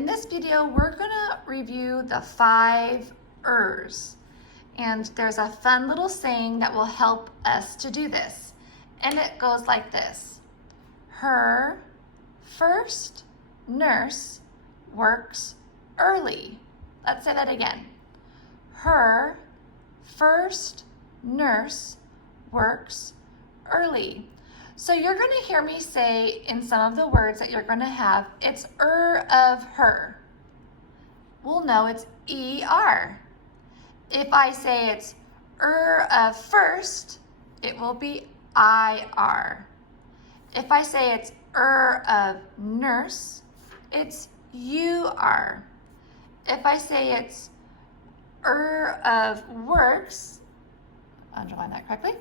In this video, we're gonna review the 5 ers. And there's a fun little saying that will help us to do this. And it goes like this. Her first nurse works early. Let's say that again. Her first nurse works early. So you're going to hear me say in some of the words that you're going to have, it's of her. We'll know it's ER. If I say it's of first, it will be IR. If I say it's of nurse, it's UR. If I say it's of works, underline that correctly,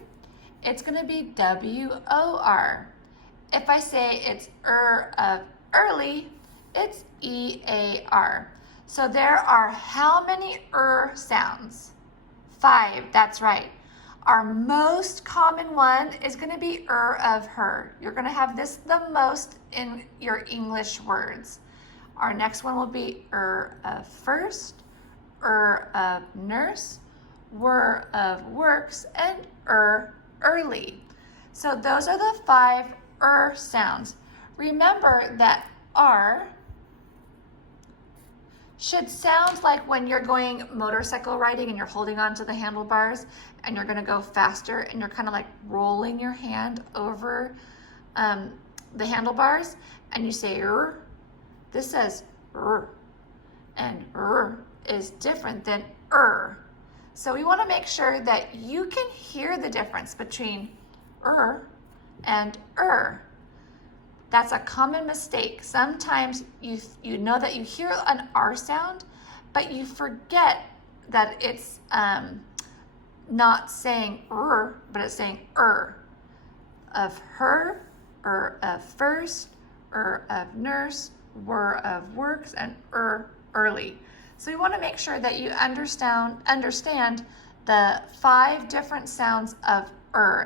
it's going to be WOR. If I say it's of early, it's EAR. So there are how many sounds? 5, that's right. Our most common one is going to be of her. You're going to have this the most in your English words. Our next one will be of first, of nurse, of works, and early. So those are the 5 sounds. Remember that R should sound like when you're going motorcycle riding and you're holding onto the handlebars and you're going to go faster and you're kind of like rolling your hand over the handlebars and you say This says and is different than So we want to make sure that you can hear the difference between and That's a common mistake. Sometimes you know that you hear an R sound, but you forget that it's not saying but it's saying of her, of first, of nurse, of works, and early. So we want to make sure that you understand the 5 different sounds of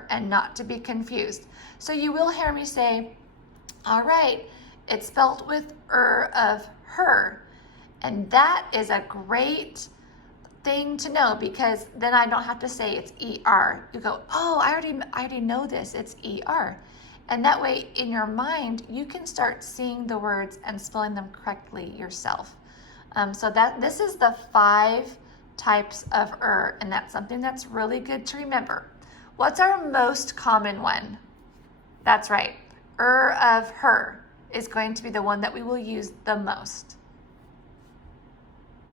and not to be confused. So you will hear me say, all right, it's spelled with of her. And that is a great thing to know because then I don't have to say it's ER. You go, oh, I already know this, it's ER. And that way in your mind, you can start seeing the words and spelling them correctly yourself. So this is the 5 types of and that's something that's really good to remember. What's our most common one? That's right. Of her is going to be the one that we will use the most.